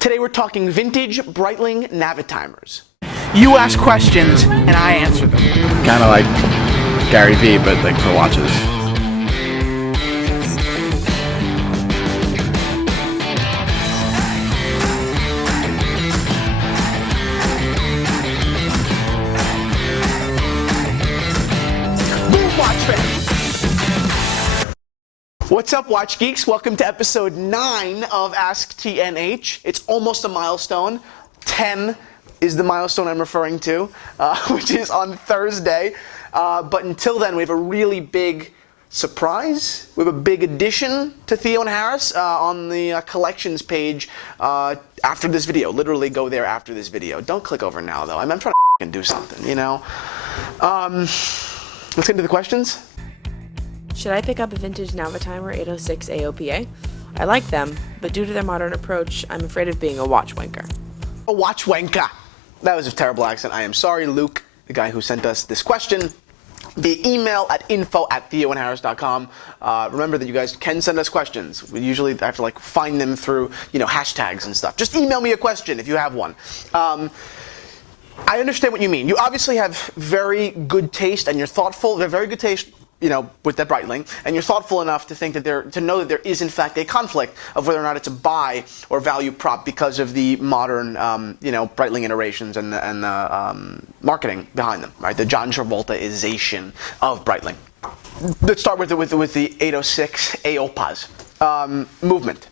Today we're talking vintage Breitling Navitimers. You ask questions, and I answer them. Kind of like Gary Vee, but like for watches. What's up, watch geeks? Welcome to episode 9 of ASKTNH. It's almost a milestone. 10 is the milestone I'm referring to, which is on Thursday. But until then, we have a really big surprise. We have a big addition to Theo&Harris on the collections page after this video. Literally go there after this video. Don't click over now, though. I'm trying to do something, you know? Let's get into the questions. Should I pick up a vintage Navitimer 806 AOPA? I like them, but due to their modern approach, I'm afraid of being a watch wanker. A watch wanker. That was a terrible accent. I am sorry, Luke, the guy who sent us this question, via email at info@theoandharris.com. Remember that you guys can send us questions. We usually have to find them through, hashtags and stuff. Just email me a question if you have one. I understand what you mean. You obviously have very good taste, and you're thoughtful. They're very good taste, with that Breitling, and you're thoughtful enough to think that to know that there is in fact a conflict of whether or not it's a buy or value prop because of the modern, Breitling iterations and the marketing behind them, right? The John Travolta-ization of Breitling. Let's start with the 806 AOPAs. Movement.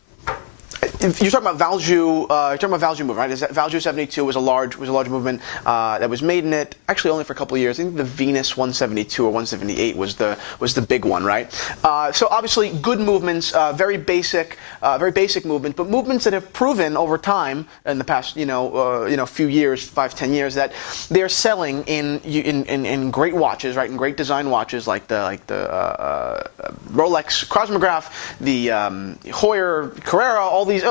You're talking about Valjoux. You're talking about Valjoux movement, right? Valjoux 72 was a large movement that was made in it actually only for a couple of years. I think the Venus 172 or 178 was the big one, right? So obviously good movements, very basic movement, but movements that have proven over time in the past few years, 5-10 years, that they're selling in great watches, right? In great design watches like the Rolex Chronomograph, the Heuer Carrera, all these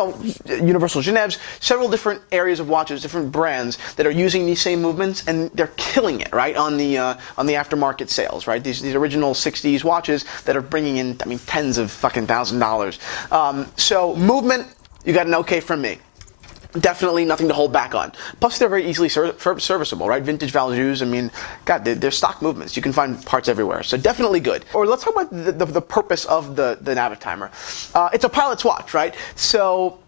Universal Genèves, several different areas of watches, different brands that are using these same movements, and they're killing it, right, on the aftermarket sales, right? These original 60s watches that are bringing in, tens of fucking $1,000s. So movement, you got an okay from me. Definitely nothing to hold back on. Plus, they're very easily serviceable, right? Vintage Valjoux, God, they're stock movements. You can find parts everywhere, so definitely good. Or let's talk about the purpose of the Navitimer. It's a pilot's watch, right? So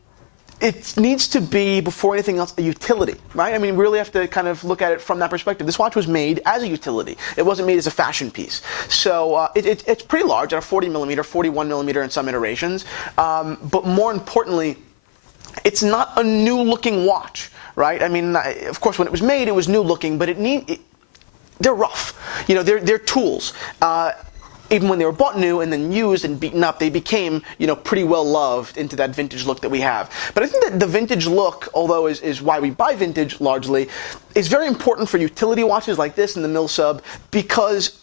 it needs to be, before anything else, a utility, right? We really have to kind of look at it from that perspective. This watch was made as a utility. It wasn't made as a fashion piece. So it's pretty large, at a 40 millimeter, 41 millimeter in some iterations. But more importantly, it's not a new-looking watch, right? Of course, when it was made, it was new-looking, but they're rough. They're tools. Even when they were bought new and then used and beaten up, they became, pretty well loved into that vintage look that we have. But I think that the vintage look, although is why we buy vintage largely, is very important for utility watches like this and the Mil Sub, because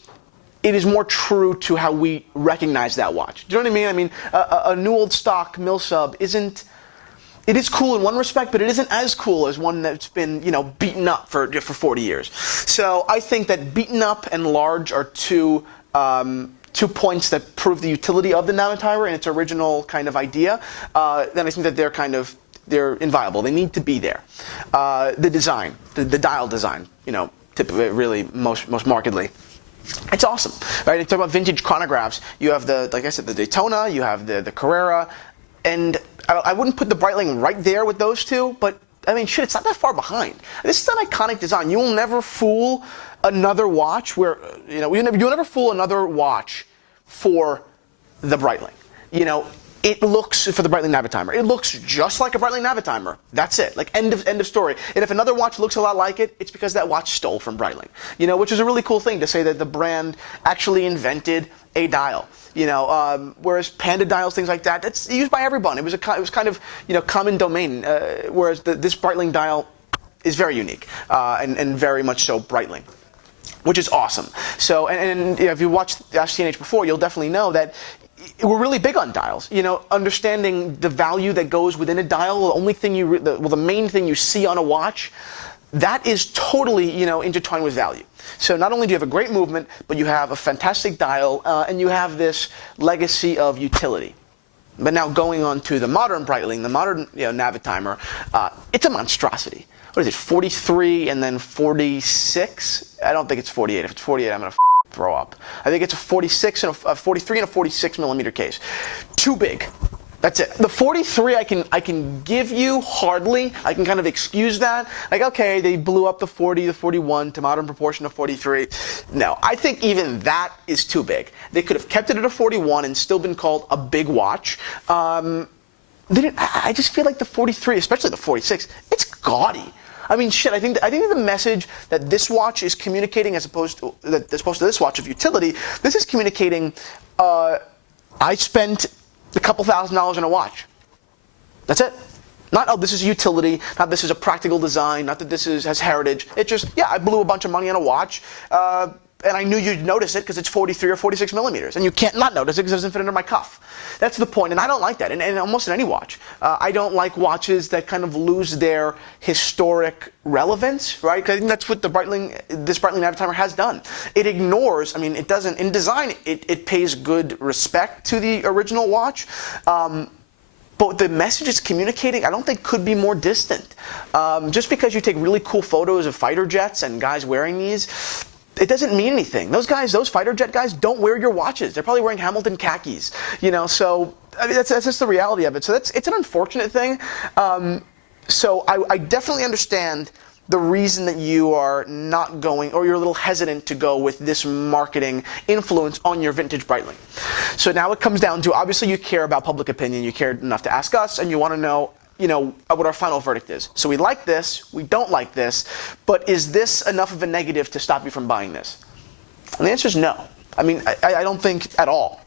it is more true to how we recognize that watch. Do you know what I mean? A new old stock Mil Sub isn't. It is cool in one respect, but it isn't as cool as one that's been, beaten up for 40 years. So I think that beaten up and large are two points that prove the utility of the Navitimer and its original kind of idea. Then I think that they're inviolable. They need to be there. The design, the dial design, typically, really most markedly. It's awesome, right? You talk about vintage chronographs. You have like I said, the Daytona. You have the Carrera. And I wouldn't put the Breitling right there with those two, but shit, it's not that far behind. This is an iconic design. You will never fool another watch you'll never fool another watch for the Breitling. It looks, for the Breitling Navitimer, it looks just like a Breitling Navitimer. That's it. End of story. And if another watch looks a lot like it, it's because that watch stole from Breitling. Which is a really cool thing to say that the brand actually invented a dial. Whereas Panda dials, things like that, that's used by everyone. It was kind of common domain. Whereas this Breitling dial is very unique and very much so Breitling, which is awesome. So and if you watched ASKTNH before, you'll definitely know that we're really big on dials. Understanding the value that goes within a dial. The only thing the main thing you see on a watch, that is totally intertwined with value. So not only do you have a great movement, but you have a fantastic dial, and you have this legacy of utility. But now going on to the modern Breitling, the modern Navitimer, it's a monstrosity. What is it, 43 and then 46? I don't think it's 48. If it's 48, I'm going to throw up. I think it's a 46 and a 43 and a 46 millimeter case. Too big. That's it. The 43 I can give you hardly. I can kind of excuse that. Like, okay, they blew up the 40, the 41 to modern proportion of 43. No, I think even that is too big. They could have kept it at a 41 and still been called a big watch. I just feel like the 43, especially the 46, it's gaudy. I mean, shit. I think the message that this watch is communicating, as opposed to this watch of utility, this is communicating. I spent a couple $1,000s on a watch. That's it. Not, oh, this is utility. Not this is a practical design. Not that this has heritage. It's just, yeah, I blew a bunch of money on a watch, and I knew you'd notice it because it's 43 or 46 millimeters, and you can't not notice it because it doesn't fit under my cuff. That's the point, and I don't like that, and almost in any watch. I don't like watches that kind of lose their historic relevance, right? Because I think that's what this Breitling Navitimer has done. It ignores, I mean, it doesn't, in design, it pays good respect to the original watch, but the message it's communicating, I don't think could be more distant. Just because you take really cool photos of fighter jets and guys wearing these, it doesn't mean anything. Those guys, those fighter jet guys, don't wear your watches. They're probably wearing Hamilton khakis, So I mean, that's just the reality of it. So it's an unfortunate thing. So I definitely understand the reason that you are not going, or you're a little hesitant to go with this marketing influence on your vintage Breitling. So now it comes down to, obviously you care about public opinion. You care enough to ask us, and you want to know what our final verdict is. So we like this, we don't like this, but is this enough of a negative to stop you from buying this? And the answer is no. I mean, I don't think at all.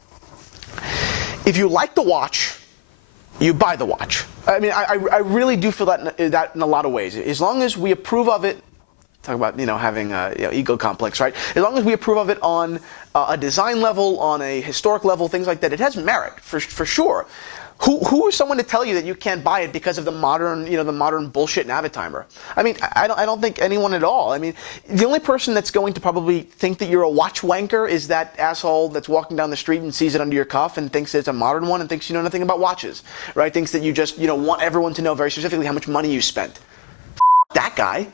If you like the watch, you buy the watch. I mean, I really do feel that in a lot of ways. As long as we approve of it, talk about having ego complex, right? As long as we approve of it on a design level, on a historic level, things like that, it has merit for sure. Who is someone to tell you that you can't buy it because of the modern, the modern bullshit Navitimer? I mean, I don't think anyone at all. I mean, the only person that's going to probably think that you're a watch wanker is that asshole that's walking down the street and sees it under your cuff and thinks it's a modern one and thinks you know nothing about watches, right? Thinks that you just, want everyone to know very specifically how much money you spent. That guy.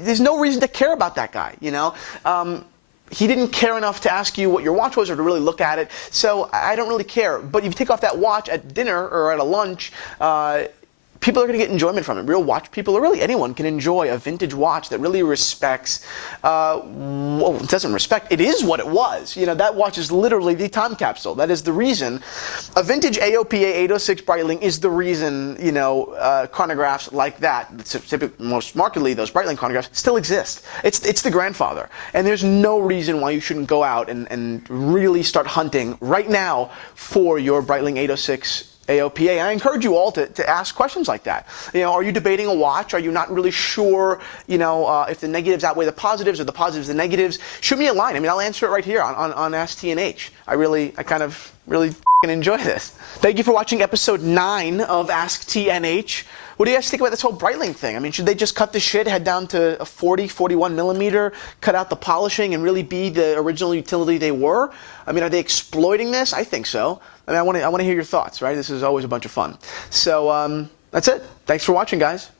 There's no reason to care about that guy, He didn't care enough to ask you what your watch was or to really look at it, so I don't really care. But if you take off that watch at dinner or at a lunch, people are going to get enjoyment from it. Real watch people, or really anyone, can enjoy a vintage watch that really respects, it doesn't respect, it is what it was. That watch is literally the time capsule. That is the reason. A vintage AOPA 806 Breitling is the reason, chronographs like that, most markedly those Breitling chronographs, still exist. It's the grandfather. And there's no reason why you shouldn't go out and really start hunting right now for your Breitling 806 AOPA. And I encourage you all to ask questions like that. Are you debating a watch? Are you not really sure, if the negatives outweigh the positives or the positives the negatives? Shoot me a line. I mean, I'll answer it right here on ASKTNH. I kind of really enjoy this. Thank you for watching episode 9 of ASKTNH. What do you guys think about this whole Breitling thing? I mean, should they just cut the shit, head down to a 40, 41 millimeter, cut out the polishing, and really be the original utility they were? I mean, are they exploiting this? I think so. I mean, I want to hear your thoughts, right? This is always a bunch of fun. So that's it. Thanks for watching, guys.